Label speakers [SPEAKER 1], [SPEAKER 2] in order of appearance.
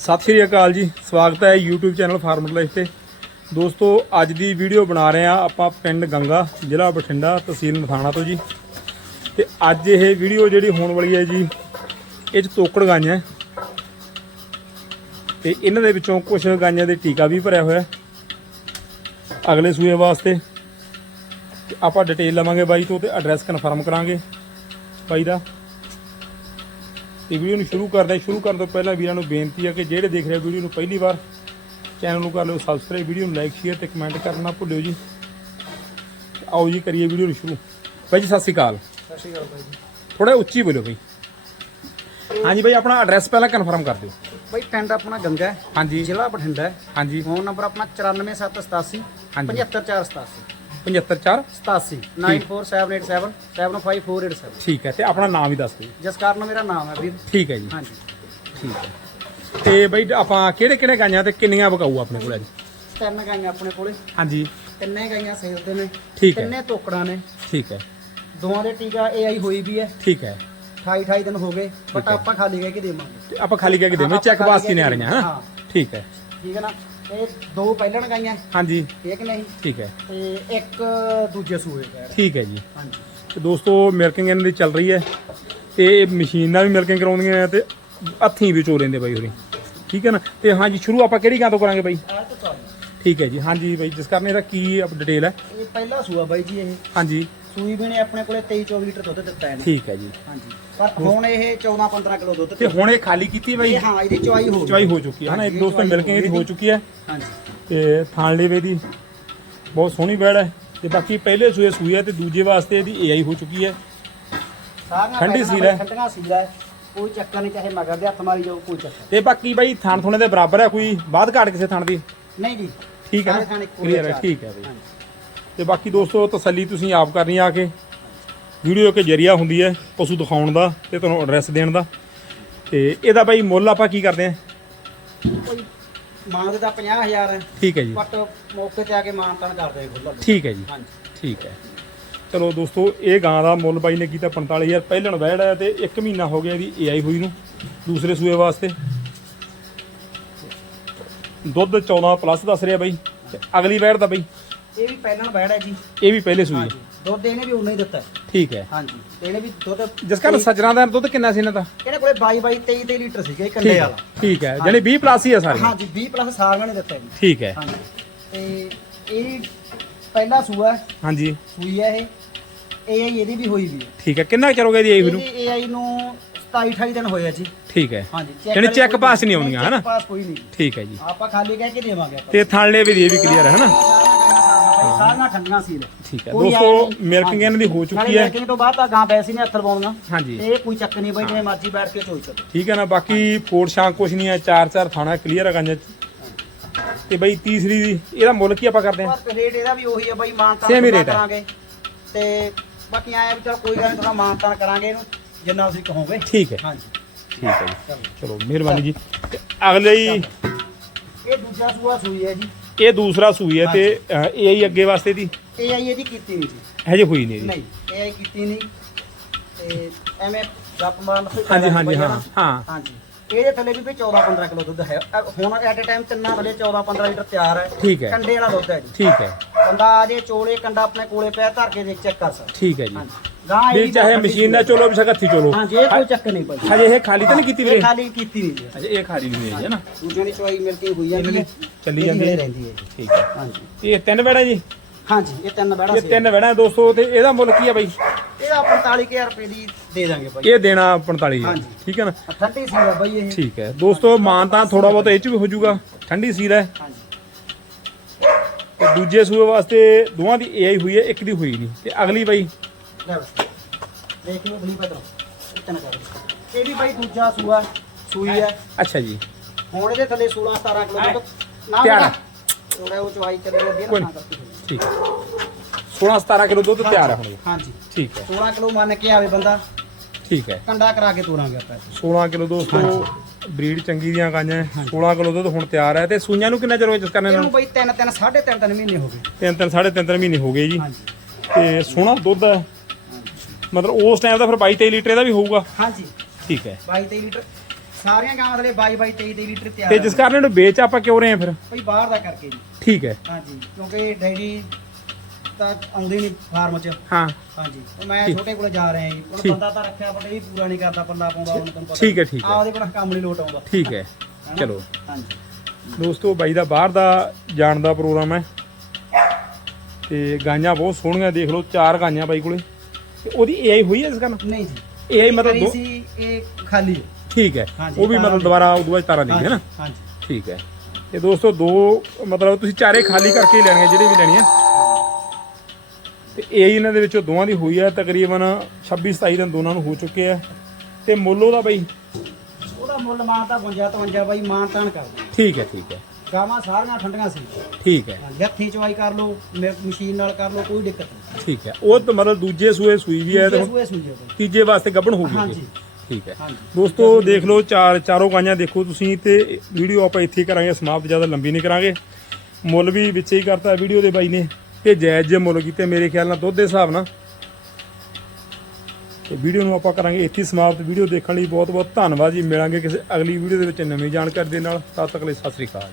[SPEAKER 1] ਸਤਿ ਸ਼੍ਰੀ ਅਕਾਲ ਜੀ। ਸਵਾਗਤ ਹੈ YouTube ਚੈਨਲ ਫਾਰਮਰ ਲਾਈਫ ਤੇ। ਦੋਸਤੋ, ਅੱਜ ਦੀ ਵੀਡੀਓ ਬਣਾ ਰਹੇ ਆ ਆਪਾਂ ਪਿੰਡ ਗੰਗਾ, ਜ਼ਿਲ੍ਹਾ ਬਠਿੰਡਾ, ਤਹਿਸੀਲ ਨਥਾਣਾ ਤੋਂ ਜੀ। ਤੇ ਅੱਜ ਇਹ ਵੀਡੀਓ ਜਿਹੜੀ ਹੋਣ ਵਾਲੀ ਹੈ ਜੀ, ਇਹ ਚ ਤੋਕੜ ਗਾਈਆਂ। ਹੈ। ਤੇ ਇਹਨਾਂ ਦੇ ਵਿੱਚੋਂ ਕੁਝ ਗਾਈਆਂ ਦੇ ਟੀਕਾ ਵੀ ਭਰਿਆ ਹੋਇਆ। ਅਗਲੇ ਸੂਏ ਵਾਸਤੇ ਤੇ ਆਪਾਂ ਡਿਟੇਲ ਲਵਾਂਗੇ ਬਾਈ ਤੋਂ ਤੇ ਐਡਰੈਸ ਕਨਫਰਮ ਕਰਾਂਗੇ ਬਾਈ ਦਾ। ਤੇ ਵੀਡੀਓ ਨੂੰ ਸ਼ੁਰੂ ਕਰਦੇ ਹਾਂ। ਸ਼ੁਰੂ ਕਰਨ ਤੋਂ ਪਹਿਲਾਂ ਵੀਰਾਂ ਨੂੰ ਬੇਨਤੀ ਹੈ ਕਿ ਜਿਹੜੇ ਦੇਖ ਰਹੇ ਵੀਡੀਓ ਨੂੰ ਪਹਿਲੀ ਵਾਰ ਚੈਨਲ ਨੂੰ ਕਰ ਲਿਓ ਸਬਸਕ੍ਰਾਈਬ ਵੀਡੀਓ ਨੂੰ ਲਾਈਕ ਸ਼ੇਅਰ ਤੇ ਕਮੈਂਟ ਕਰਨਾ ਨਾ ਭੁੱਲਿਓ ਜੀ। ਤੇ ਆਓ ਜੀ ਕਰੀਏ ਵੀਡੀਓ ਨੂੰ ਸ਼ੁਰੂ। ਬਾਈ ਜੀ ਸਤਿ ਸ਼੍ਰੀ ਅਕਾਲ।
[SPEAKER 2] ਸਤਿ ਸ਼੍ਰੀ ਅਕਾਲ ਬਾਈ ਜੀ।
[SPEAKER 1] ਥੋੜਾ ਉੱਚੀ ਬੋਲਿਓ ਬਾਈ। ਹਾਂਜੀ ਬਾਈ ਆਪਣਾ ਐਡਰੈਸ ਪਹਿਲਾਂ ਕਨਫਰਮ ਕਰ ਦਿਓ।
[SPEAKER 2] ਬਾਈ ਪਿੰਡ ਆਪਣਾ ਗੰਗਾ ਹੈ।
[SPEAKER 1] ਹਾਂਜੀ।
[SPEAKER 2] ਜ਼ਿਲ੍ਹਾ ਬਠਿੰਡਾ ਹੈ।
[SPEAKER 1] ਹਾਂਜੀ।
[SPEAKER 2] ਫੋਨ ਨੰਬਰ ਆਪਣਾ 94787
[SPEAKER 1] ਹਾਂਜੀ।
[SPEAKER 2] 75487
[SPEAKER 1] 754
[SPEAKER 2] 87 94787 75487
[SPEAKER 1] ਠੀਕ ਹੈ ਤੇ ਆਪਣਾ ਨਾਮ ਵੀ ਦੱਸ ਦਿਓ
[SPEAKER 2] ਜਿਸ ਕਾਰਨ ਮੇਰਾ ਨਾਮ ਹੈ ਵੀਰ
[SPEAKER 1] ਠੀਕ ਹੈ ਜੀ
[SPEAKER 2] ਹਾਂਜੀ
[SPEAKER 1] ਠੀਕ ਹੈ ਤੇ ਬਈ ਆਪਾਂ ਕਿਹੜੇ ਕਿਹੜੇ ਗਾਈਆਂ ਤੇ ਕਿੰਨੀਆਂ ਬਕਾਊ ਆਪਣੇ ਕੋਲ ਜੀ
[SPEAKER 2] ਤਿੰਨ ਗਾਈਆਂ ਆਪਣੇ ਕੋਲੇ
[SPEAKER 1] ਹਾਂਜੀ
[SPEAKER 2] ਤਿੰਨੇ ਗਾਈਆਂ ਸੇਲ ਤੇ ਨੇ
[SPEAKER 1] ਠੀਕ ਹੈ।
[SPEAKER 2] ਤਿੰਨੇ ਤੋਕੜਾਂ ਨੇ
[SPEAKER 1] ਠੀਕ ਹੈ
[SPEAKER 2] ਦੋਵਾਂ ਦੇ ਟੀਕਾ ਏਆਈ ਹੋਈ ਵੀ ਹੈ
[SPEAKER 1] ਠੀਕ ਹੈ
[SPEAKER 2] 28 28 ਦਿਨ ਹੋ ਗਏ ਬਟ ਆਪਾਂ ਖਾਲੀ ਕਹਿ ਕੇ ਦੇਵਾਂਗੇ
[SPEAKER 1] ਆਪਾਂ ਖਾਲੀ ਕਹਿ ਕੇ
[SPEAKER 2] ਦੇਵਾਂਗੇ
[SPEAKER 1] ਚੈੱਕ
[SPEAKER 2] ਆਪਾਂ
[SPEAKER 1] ਪਾਸ ਕਿਨੇ ਆ ਰਹੀਆਂ ਹਾਂ। ਠੀਕ ਹੈ
[SPEAKER 2] ਠੀਕ ਹੈ ਨਾ ਦੋ ਪਹਿਲਣ ਗਾਈਆਂ
[SPEAKER 1] ਹਾਂਜੀ।
[SPEAKER 2] ਇੱਕ ਨਹੀਂ?
[SPEAKER 1] ਠੀਕ ਹੈ।
[SPEAKER 2] ਤੇ ਇੱਕ ਦੂਜੇ ਸੂਏ ਦਾ। ਹੈ।
[SPEAKER 1] ਠੀਕ ਹੈ ਜੀ।
[SPEAKER 2] ਹਾਂਜੀ।
[SPEAKER 1] ਤੇ ਦੋਸਤੋ ਮਿਲਕਿੰਗ ਇਹਨਾਂ ਦੀ ਚੱਲ ਰਹੀ ਹੈ। ਤੇ ਇਹ ਮਸ਼ੀਨ ਨਾਲ ਵੀ ਮਿਲਕਿੰਗ ਕਰਾਉਂਦੀਆਂ ਤੇ ਹੱਥੀਂ ਵੀ ਚੋ ਲੈਂਦੇ ਬਾਈ ਹੋਰੀ। ਠੀਕ ਹੈ ਨਾ? ਤੇ ਹਾਂਜੀ ਸ਼ੁਰੂ ਆਪਾਂ ਕਿਹੜੀ ਗਾਂ ਤੋਂ ਕਰਾਂਗੇ ਬਾਈ?
[SPEAKER 2] ਤਾਂ
[SPEAKER 1] ਠੀਕ ਹੈ ਜੀ ਹਾਂਜੀ ਬਾਈ ਜਿਸ ਕਰਨੇ ਦਾ ਕੀ ਡਿਟੇਲ ਹੈ?
[SPEAKER 2] ਇਹ ਪਹਿਲਾ ਸੂਆ ਬਾਈ ਜੀ ਇਹ।
[SPEAKER 1] ਹਾਂਜੀ।
[SPEAKER 2] ਸੂਈ ਵੀ ਨੇ ਆਪਣੇ ਕੋਲੇ 23 24 ਲੀਟਰ ਦੁੱਧ ਦਿੱਤਾ ਹੈ
[SPEAKER 1] ਠੀਕ ਹੈ ਜੀ।
[SPEAKER 2] ਹਾਂਜੀ। ਪਰ ਹੁਣ ਇਹ 14 15 ਕਿਲੋ ਦੁੱਧ
[SPEAKER 1] ਤੇ ਹੁਣ ਇਹ ਖਾਲੀ ਕੀਤੀ ਬਾਈ?
[SPEAKER 2] ਇਹ ਹਾਂ ਇਹਦੀ ਚੁਆਈ ਹੋ
[SPEAKER 1] ਚਵਾਈ ਹੋ ਚੁੱਕੀ ਹੈ ਨਾ
[SPEAKER 2] ਹਾਂਜੀ,
[SPEAKER 1] ਇੱਕ ਦੋਸਤੋ
[SPEAKER 2] ਚਵਾਈ
[SPEAKER 1] ਮਿਲਕਿੰਗ ਇਹਦੀ ਹੋ ਚੁੱਕੀ ਹੈ।
[SPEAKER 2] ਹਾਂਜੀ।
[SPEAKER 1] ਤੇ ਥਾਣ ਲੇਵੇ ਦੀ ਬਹੁਤ ਸੋਹਣੀ ਬੈੜ ਹੈ। ਤੇ ਬਾਕੀ ਪਹਿਲੇ ਸੂਏ ਸੂਈ ਹੈ ਤੇ ਦੂਜੇ ਵਾਸਤੇ ਇਹਦੀ ਏਆਈ ਹੋ ਚੁੱਕੀ ਹੈ। ਠੰਡੀ ਸੀਲ ਹੈ।
[SPEAKER 2] ਠੰਡੀਆਂ ਸੀਲ ਹੈ। ਕੋਈ ਚੱਕਰ ਨਹੀਂ ਚਾਹੇ ਮਗਰ ਦੇ ਹੱਥ ਮਾਰੀ ਜਾਓ ਕੋਈ ਚੱਕਰ
[SPEAKER 1] ਤੇ ਬਾਕੀ ਬਾਈ ਥਾਣ ਥੋਣੇ ਦੇ ਬਰਾਬਰ ਹੈ ਕੋਈ ਬਾਦ ਘਾਟ ਕਿਸੇ ਥਾਣ ਦੀ?
[SPEAKER 2] ਨਹੀਂ ਜੀ।
[SPEAKER 1] ਠੀਕ ਹੈ
[SPEAKER 2] ਸਾਰੇ
[SPEAKER 1] ਨਾ
[SPEAKER 2] ਥਾਣੇ ਇੱਕੋ
[SPEAKER 1] ਕਲੀਅਰ ਹੈ
[SPEAKER 2] ਚਾਰ।
[SPEAKER 1] ਠੀਕ ਹੈ ਬਾਈ।
[SPEAKER 2] ਹਾਂਜੀ।
[SPEAKER 1] ਤੇ ਬਾਕੀ ਦੋਸਤੋ ਤਸੱਲੀ ਤੁਸੀਂ ਆਪ ਕਰਨੀ ਆ ਕੇ। ਵੀਡੀਓ ਕੇ ਜਰੀਆ ਹੁੰਦੀ ਹੈ ਪਸ਼ੂ ਦਿਖਾਉਣ ਦਾ ਤੇ ਤੁਹਾਨੂੰ ਐਡਰੈਸ ਦੇਣ ਦਾ। ਤੇ ਇਹਦਾ ਬਾਈ ਮੁੱਲ ਆਪਾਂ ਕੀ ਕਰਦੇ ਆ?
[SPEAKER 2] ਕੋਈ ਮੰਗਦੇ ਤਾਂ 50000 ਹੈ।
[SPEAKER 1] ਠੀਕ ਹੈ ਜੀ।
[SPEAKER 2] ਬਟ ਮੌਕੇ ਤੇ ਆ ਕੇ ਮਾਨਤਾਨ ਕਰਦੇ ਖੁੱਲਾ
[SPEAKER 1] ਠੀਕ ਹੈ ਜੀ।
[SPEAKER 2] ਹਾਂਜੀ।
[SPEAKER 1] ਠੀਕ ਹੈ। ਚਲੋ ਦੋਸਤੋ ਇਹ ਗਾਂ ਦਾ ਮੁੱਲ ਬਾਈ ਨੇ ਕੀਤਾ 45000 ਪਹਿਲਣ ਵੈੜ ਹੈ ਤੇ 1 ਮਹੀਨਾ ਹੋ ਗਿਆ ਇਹਦੀ ਏਆਈ ਹੋਈ ਨੂੰ। ਦੂਸਰੇ ਸੂਏ ਵਾਸਤੇ। ਦੁੱਧ 14 ਪਲੱਸ ਦੱਸ ਰਿਹਾ ਬਾਈ ਤੇ ਅਗਲੀ ਵੈੜ ਦਾ ਬਾਈ।
[SPEAKER 2] ਇਹ ਵੀ ਪਹਿਲਾਂ ਬੈੜ ਹੈ ਜੀ।
[SPEAKER 1] ਇਹ ਵੀ ਪਹਿਲੇ ਸੂਈ ਹੈ
[SPEAKER 2] ਹਾਂਜੀ ਦੁੱਧ ਇਹਨੇ ਵੀ ਉਨਾ ਹੀ ਦਿੱਤਾ। ਹੈ।
[SPEAKER 1] ਠੀਕ ਹੈ।
[SPEAKER 2] ਹਾਂਜੀ ਇਹਨੇ ਵੀ ਦੁੱਧ
[SPEAKER 1] ਜਿਸ ਕਾਰਨ ਸੱਜਣਾ ਦਾ ਦੁੱਧ ਕਿੰਨਾ ਸੀ ਇਹਨਾਂ ਦਾ?
[SPEAKER 2] ਇਹਨੇ ਕੋਲੇ 22 22 23 23 ਲੀਟਰ ਸੀਗਾ ਇਹ ਕੰਡੇ
[SPEAKER 1] ਠੀਕ ਹੈ
[SPEAKER 2] ਵਾਲਾ।
[SPEAKER 1] ਠੀਕ ਹੈ ਜਾਨੀ 20 ਪਲੱਸ ਹੀ ਹੈ ਸਾਰੀਆਂ।
[SPEAKER 2] ਹਾਂਜੀ 20 ਪਲੱਸ ਸਾਰਿਆਂ ਨੇ ਦਿੱਤਾ ਜੀ।
[SPEAKER 1] ਠੀਕ ਹੈ।
[SPEAKER 2] ਹਾਂਜੀ ਤੇ ਇਹ ਪਹਿਲਾ ਸੂਆ ਹੈ,
[SPEAKER 1] ਹਾਂਜੀ।
[SPEAKER 2] ਸੂਈ ਹੈ ਇਹ। ਏਆਈ ਇਹਦੀ ਵੀ ਹੋਈ ਵੀ ਹੈ।
[SPEAKER 1] ਠੀਕ ਹੈ ਕਿੰਨਾ ਚਿਰ ਹੋ ਗਿਆ ਜੀ ਇਹ ਨੂੰ?
[SPEAKER 2] ਇਹਦੀ ਏਆਈ ਨੂੰ 27 28 ਦਿਨ ਹੋਏ ਆ ਜੀ।
[SPEAKER 1] ਠੀਕ ਹੈ।
[SPEAKER 2] ਹਾਂਜੀ
[SPEAKER 1] check
[SPEAKER 2] ਕੋਈ
[SPEAKER 1] pass ਨਹੀਂ ਆਉਂਦੀਆਂ, ਹਨਾ?
[SPEAKER 2] pass ਕੋਈ ਨਹੀਂ।
[SPEAKER 1] ਠੀਕ ਹੈ ਜੀ।
[SPEAKER 2] ਆਪਾਂ ਖਾਲੀ ਕਹਿ ਕੇ ਦੇਵਾਂਗੇ ਆਪਾਂ।
[SPEAKER 1] ਤੇ ਥਾਲੇ ਵੀ ਇਹ ਵੀ ਕਲੀਅਰ ਹੈ ਹਨਾ?
[SPEAKER 2] ਸਾਰੀਆਂ ਠੰਡੀਆਂ ਸੀ
[SPEAKER 1] ਠੀਕ ਹੈ।
[SPEAKER 2] ਕੋਈ
[SPEAKER 1] ਦੋਸਤੋ
[SPEAKER 2] ਆਇਆ ਨਹੀਂ।
[SPEAKER 1] ਮਿਲਕਿੰਗ ਇਹਨਾਂ ਦੀ ਹੋ ਚੁੱਕੀ ਹੈ।
[SPEAKER 2] ਮਿਲਕਿੰਗ ਤੋਂ ਬਾਅਦ ਤਾਂ ਗਾਂ ਬੈਸੀ ਨੇ ਹੱਥ ਲਵਾਉਣੀਆਂ
[SPEAKER 1] ਹਾਂਜੀ।
[SPEAKER 2] ਇਹ ਕੋਈ ਚੱਕ ਨਹੀਂ ਬਈ ਜਿਵੇਂ ਮਰਜ਼ੀ ਬੈਠ ਕੇ ਚੋਈ ਚੱਲੋ
[SPEAKER 1] ਠੀਕ ਹੈ ਨਾ ਬਾਕੀ ਸ਼ਾਂਕ ਕੁਛ ਨਹੀਂ ਹੈ ਚਾਰ ਚਾਰ ਥਾਣਾ ਕਲੀਅਰ ਹੈ ਗੰਜ ਤੇ ਬਈ ਤੀਸਰੀ ਦੀ ਇਹਦਾ ਮੁੱਲ ਕੀ ਆਪਾਂ ਕਰਦੇ ਹਾਂ?
[SPEAKER 2] ਪਰ ਰੇਟ ਇਹਦਾ ਵੀ ਉਹੀ ਹੈ ਬਈ ਮਾਨਤਾਨ
[SPEAKER 1] Same ਹੀ
[SPEAKER 2] ਥੋੜ੍ਹਾ
[SPEAKER 1] rate ਹੈ।
[SPEAKER 2] ਕਰਾਂਗੇ। ਤੇ ਬਾਕੀ ਆਇਆ ਵੀ ਚਲ ਕੋਈ ਗੱਲ ਥੋੜਾ ਮਾਨਤਾਨ ਕਰਾਂਗੇ ਇਹਨੂੰ। ਜਿੰਨਾ ਤੁਸੀਂ ਕਹੋਗੇ।
[SPEAKER 1] ਠੀਕ ਹੈ।
[SPEAKER 2] ਹਾਂਜੀ।
[SPEAKER 1] ਠੀਕ ਹੈ ਜੀ।
[SPEAKER 2] ਚਲੋ।
[SPEAKER 1] ਮਿਹਰਬਾਨੀ ਜੀ। ਤੇ ਅਗਲੇ ਹੀ
[SPEAKER 2] ਇਹ ਦੂਜਾ ਸੂਆ ਸੂਈ ਹੈ ਜੀ।
[SPEAKER 1] ਇਹ ਦੂਸਰਾ ਸੂਈ ਹੈ ਤੇ ਇਹ ਆਈ ਅੱਗੇ ਵਾਸਤੇ ਦੀ?
[SPEAKER 2] ਇਹ ਆਈ ਇਹਦੀ ਕੀਤੀ ਨਹੀਂ ਜੀ।
[SPEAKER 1] ਹਜੇ ਹੋਈ ਨਹੀਂ ਇਹਦੀ
[SPEAKER 2] ਨਹੀਂ ਇਹ ਆਈ ਕੀਤੀ ਨਹੀਂ। ਤੇ ਐਵੇਂ ਗੱਪ ਮਾਰਨ ਤੋਂ
[SPEAKER 1] ਹਾਂਜੀ ਹਾਂਜੀ ਹਾਂ ਹਾਂ।
[SPEAKER 2] ਹਾਂਜੀ। ਇਹਦੇ ਥੱਲੇ ਵੀ 14 15 ਕਿਲੋ ਦੁੱਧ ਹੈ। ਅ, ਹੁਣ ਐਟ ਅ ਟਾਈਮ ਤਿੰਨਾਂ ਥੱਲੇ 14 15 ਲੀਟਰ ਤਿਆਰ ਹੈ।
[SPEAKER 1] ਠੀਕ ਹੈ।
[SPEAKER 2] ਕੰਡੇ ਵਾਲਾ ਦੁੱਧ ਹੈ ਜੀ।
[SPEAKER 1] ਠੀਕ ਹੈ।
[SPEAKER 2] ਕੰਡਾ ਆ ਜੇ ਚੋਲੇ ਕੰਡਾ ਆਪਣੇ ਕੋਲੇ ਪਿਆ ਧਰ ਕੇ ਦੇਖ ਚੈੱਕ ਕਰ ਸਕਦਾ।
[SPEAKER 1] ਠੀਕ ਹੈ ਜੀ।
[SPEAKER 2] ਹਾਂਜੀ।
[SPEAKER 1] ਵੀ ਚਾਹੇ ਮਸ਼ੀਨ ਨਾਲ ਚੋਲੋ ਵੀ ਹੱਥੀ ਚੋਲੋ।
[SPEAKER 2] ਹਾਂਜੀ ਇਹ ਕੋਈ ਚੱਕ ਨਹੀਂ ਪਈ
[SPEAKER 1] ਹਜੇ ਇਹ ਖਾਲੀ ਤਾਂ ਨਹੀਂ ਕੀਤੀ ਵੀਰੇ?
[SPEAKER 2] ਇਹ ਖਾਲੀ ਕੀਤੀ ਨਹੀਂ ਜੀ
[SPEAKER 1] ਅਜੇ ਇਹ ਖਾਲੀ ਨਹੀਂ ਹੈ ਨਾ?
[SPEAKER 2] ਦੂਜਿਆਂ ਦੀ ਚੁਆਈ ਮਿਲ ਕੇ ਹੋਈ ਜਾਂਦੀ ਹੈ।
[SPEAKER 1] ਚੱਲੀ ਜਾਂਦੀ ਹੈ।
[SPEAKER 2] ਰਹਿੰਦੀ ਹੈ ਜੀ।
[SPEAKER 1] ਠੀਕ ਹੈ।
[SPEAKER 2] ਹਾਂਜੀ।
[SPEAKER 1] ਇਹ ਤਿੰਨ ਵੜਾ ਜੀ?
[SPEAKER 2] ਹਾਂਜੀ ਇਹ ਤਿੰਨ ਬੈੜਾ
[SPEAKER 1] ਇਹ ਤਿੰਨ ਵੜਾ ਦੋਸਤੋ ਤੇ ਇਹਦਾ ਮੁੱਲ ਕੀ ਹੈ ਬਾਈ?
[SPEAKER 2] ਇਹਦਾ 45000 ਰੁਪਏ ਦੀ ਦੇ ਦਾਂਗੇ ਬਾਈ
[SPEAKER 1] ਇਹ ਦੇਣਾ 45
[SPEAKER 2] ਹਾਂਜੀ।
[SPEAKER 1] ਠੀਕ ਹੈ ਨਾ?
[SPEAKER 2] ਠੰਡੀ ਸੀ ਆ ਬਾਈ ਇਹ।
[SPEAKER 1] ਠੀਕ ਹੈ। ਦੋਸਤੋ ਮਾਨ ਤਾਂ ਥੋੜਾ ਬਹੁਤ ਇਹ ਚ ਵੀ ਹੋ ਜਾਊਗਾ। ਠੰਡੀ ਸੀਲ ਹੈ। ਤੇ ਦੂਜੇ ਸੂਏ ਵਾਸਤੇ ਦੋਵਾਂ ਦੀ ਏਆਈ ਹੋਈ ਹੈ ਇੱਕ ਦੀ ਹੋਈ ਨਹੀਂ। ਤੇ ਅਗਲੀ ਬਾਈ?
[SPEAKER 2] ਦੇਖ ਲਓ ਬਲੀ ਪਤਰੋ ਇਤਨਾ ਕਰ। ਇਹ ਵੀ ਬਾਈ ਦੂਜਾ ਸੂਆ ਸੂਈ ਹੈ।
[SPEAKER 1] ਅੱਛਾ ਜੀ।
[SPEAKER 2] ਹੁਣ ਇਹਦੇ ਥੱਲੇ 16 17 ਕਿਲੋ ਦੁੱਧ। ਨਾ
[SPEAKER 1] ਤਿਆਰ ਹੈ।
[SPEAKER 2] ਥੋੜਾ ਉਹ ਚੁਆਈ ਚੱਲ ਰਹੀ ਹੈ
[SPEAKER 1] ਕੋਈ
[SPEAKER 2] ਨਾ।
[SPEAKER 1] ਨਹੀਂ।
[SPEAKER 2] ਕਰਕੇ। ਹੋਈ।
[SPEAKER 1] ਠੀਕ ਹੈ 16 17 ਕਿਲੋ ਦੁੱਧ ਤਿਆਰ ਹੈ ਹੁਣ।
[SPEAKER 2] ਹਾਂਜੀ
[SPEAKER 1] ਠੀਕ ਹੈ
[SPEAKER 2] 16 ਕਿਲੋ ਮੰਨ ਕੇ ਆਵੇ ਬੰਦਾ।
[SPEAKER 1] ਠੀਕ ਹੈ
[SPEAKER 2] ਕੰਡਾ ਕਰਾ ਕੇ ਤੋਰਾਂਗੇ ਆਪਾਂ
[SPEAKER 1] 16 ਕਿਲੋ ਦੋਸਤੋ ਬਰੀਡ ਚੰਗੀ ਦੀਆਂ ਗਾਈਆਂ 16 ਕਿਲੋ ਦੁੱਧ ਹੁਣ ਤਿਆਰ ਹੈ ਤੇ ਸੂਈਆਂ ਨੂੰ ਕਿੰਨਾ ਚਿਰ ਹੋ ਗਿਆ ਜਿਸ ਕਰਨੇ
[SPEAKER 2] ਇਹਨੂੰ
[SPEAKER 1] ਨੂੰ?
[SPEAKER 2] ਬਈ ਤਿੰਨ ਤਿੰਨ ਸਾਢੇ ਤਿੰਨ ਤਿੰਨ ਮਹੀਨੇ ਹੋ ਗਏ।
[SPEAKER 1] ਤਿੰਨ ਤਿੰਨ ਸਾਢੇ ਤਿੰਨ ਤਿੰਨ ਮਹੀਨੇ ਹੋ ਗਏ ਜੀ।
[SPEAKER 2] ਹਾਂਜੀ।
[SPEAKER 1] ਤੇ ਸੋਹਣਾ ਦੁੱਧ ਹੈ। ਮਤਲਬ ਉਸ ਟਾਈਮ ਦਾ ਫਿਰ 22 23 ਲੀਟਰ ਇਹਦਾ ਵੀ ਹੋਊਗਾ।
[SPEAKER 2] ਹਾਂਜੀ।
[SPEAKER 1] ਠੀਕ ਹੈ।
[SPEAKER 2] 22 23 ਲੀਟਰ। ਸਾਰੀਆਂ ਗਾਵਾਂ ਥਲੇ 22 22 23 23 ਲੀਟਰ ਤਿਆਰ
[SPEAKER 1] ਤੇ। ਜਿਸ ਕਾਰਨ ਇਹਨੂੰ ਵੇਚ ਆਪਾਂ ਕਿਉਂ ਰਹੇ ਆ ਫਿਰ?
[SPEAKER 2] ਭਾਈ ਬਾਹਰ ਦਾ ਕਰਕੇ ਜੀ।
[SPEAKER 1] ਠੀਕ ਹੈ।
[SPEAKER 2] ਹਾਂਜੀ ਕਿਉਂਕਿ ਡੈਡੀ ਤਾਂ ਆਉਂਦੇ ਨਹੀਂ ਫਾਰਮ 'ਚ।
[SPEAKER 1] ਹਾਂ।
[SPEAKER 2] ਹਾਂਜੀ ਤੇ ਮੈਂ। ਛੋਟੇ ਕੋਲ ਜਾ ਰਿਹਾ ਜੀ।
[SPEAKER 1] ਠੀਕ।
[SPEAKER 2] ਬੰਦਾ ਤਾਂ ਰੱਖਿਆ ਬਟ ਇਹ ਪੂਰਾ ਨਹੀਂ ਕਰਦਾ ਪੱਲਾ ਪਾਉਂਦਾ ਉਹਨੂੰ ਤੁਹਾਨੂੰ ਪਤਾ
[SPEAKER 1] ਠੀਕ ਹੈ, ਠੀਕ ਹੈ।
[SPEAKER 2] ਆ ਉਹਦੇ ਕੋਲ ਕੰਮ ਨਹੀਂ ਲੋਟ ਆਉਂਦਾ।
[SPEAKER 1] ਠੀਕ ਹੈ? ਚਲੋ।
[SPEAKER 2] ਹਾਂਜੀ।
[SPEAKER 1] ਦੋਸਤੋ ਬਾਈ ਦਾ ਬਾਹਰ ਦਾ ਜਾਣ ਦਾ ਪ੍ਰੋਗਰਾਮ ਹੈ। ਤੇ ਗਾਈਆਂ ਬਹੁਤ ਸੋਹਣੀਆਂ ਦੇਖ ਲਓ ਚਾਰ ਗਾਈਆਂ ਬਾਈ ਕੋਲੇ। ਤੇ ਉਹਦੀ ਏਆਈ ਹੋਈ ਹੈ ਇਸ ਕਾਰਨ
[SPEAKER 2] ਨਹੀਂ ਜੀ।
[SPEAKER 1] ਏਆਈ ਮਤਲਬ ਦੋ
[SPEAKER 2] ਸੀ ਇਹ ਖਾਲੀ ਹੈ।
[SPEAKER 1] ਠੀਕ ਹੈ।
[SPEAKER 2] ਹਾਂਜੀ,
[SPEAKER 1] ਉਹ ਵੀ ਮਤਲਬ ਦੁਬਾਰਾ ਉਦੋਂ ਬਾਅਦ ਤਾਰਾਂ ਨਹੀਂ ਹੈ ਨਾ?
[SPEAKER 2] ਹਾਂਜੀ
[SPEAKER 1] ਠੀਕ ਹੈ। ਤੇ ਦੋਸਤੋ ਦੋ ਮਤਲਬ ਤੁਸੀਂ ਚਾਰੇ ਖਾਲੀ ਕਰਕੇ ਹੀ ਲੈਣੀਆਂ ਜਿਹੜੇ ਵੀ ਲੈਣੀਆਂ ਤੇ ਇਹ ਇਹਨਾਂ ਦੇ ਵਿੱਚੋਂ ਦੋਵਾਂ ਦੀ ਹੋਈ ਹੈ ਤਕਰੀਬਨ 26 27 ਦਿਨ ਦੋਨਾਂ ਨੂੰ ਹੋ ਚੁੱਕੇ ਆ। ਤੇ ਮੁੱਲ ਉਹਦਾ ਬਈ?
[SPEAKER 2] ਉਹਦਾ ਮੁੱਲ ਮਾਨ ਤਾਂ 52 53 ਬਾਈ ਮਾਨ ਤਾਨ ਕਰਦੇ
[SPEAKER 1] ਠੀਕ ਹੈ ਠੀਕ ਹੈ।
[SPEAKER 2] ਗਾਵਾਂ ਸਾਰੀਆਂ ਠੰਡੀਆਂ ਸੀ।
[SPEAKER 1] ਠੀਕ ਹੈ।
[SPEAKER 2] ਹਾਂਜੀ, ਹੱਥੀਂ ਚਵਾਈ ਕਰ ਲਓ ਮ- ਮਸ਼ੀਨ ਨਾਲ ਕਰ ਲਓ ਕੋਈ ਦਿੱਕਤ ਨਹੀਂ।
[SPEAKER 1] ਠੀਕ ਹੈ। ਉਹ ਤਾਂ ਮਤਲਬ ਦੂਜੇ ਸੂਏ ਸੂਈ ਵੀ ਹੈ ਤੇ ਹੁਣ
[SPEAKER 2] ਸੂਏ ਸੂਈ।
[SPEAKER 1] ਤੀਜੇ ਵਾਸਤੇ ਗੱਭਣ ਹੋ ਗਈ
[SPEAKER 2] ਹਾਂਜੀ।
[SPEAKER 1] ਠੀਕ ਹੈ।
[SPEAKER 2] ਹਾਂਜੀ।
[SPEAKER 1] ਦੋਸਤੋ ਦੇਖ ਲਓ ਚਾਰ ਚਾਰੋਂ ਗਾਈਆਂ ਦੇਖੋ ਤੁਸੀਂ ਤੇ ਵੀਡੀਓ ਆਪਾਂ ਇੱਥੇ ਹੀ ਕਰਾਂਗੇ ਸਮਾਪਤ ਜ਼ਿਆਦਾ ਲੰਬੀ ਨਹੀਂ ਕਰਾਂਗੇ। ਮੁੱਲ ਵੀ ਵਿੱਚ ਹੀ ਕਰਤਾ ਵੀਡੀਓ ਦੇ ਬਾਈ ਨੇ ਤੇ ਜਾਇਜ਼ ਜੇ ਮੁੱਲ ਕੀਤੇ ਮੇਰੇ ਖਿਆਲ ਨਾਲ ਦੁੱਧ ਦੇ ਹਿਸਾਬ ਨਾਲ। ਤੇ ਵੀਡੀਓ ਨੂੰ ਆਪਾਂ ਕਰਾਂਗੇ ਇੱਥੇ ਹੀ ਸਮਾਪਤ। ਵੀਡੀਓ ਦੇਖਣ ਲਈ ਬਹੁਤ ਬਹੁਤ ਧੰਨਵਾਦ ਜੀ। ਮਿਲਾਂਗੇ ਕਿਸੇ ਅਗਲੀ ਵੀਡੀਓ ਦੇ ਵਿੱਚ ਨਵੀਂ ਜਾਣਕਾਰੀ ਦੇ ਨਾਲ। ਤਦ ਤੱਕ ਲਈ ਸਤਿ ਸ੍ਰੀ ਅਕਾਲ।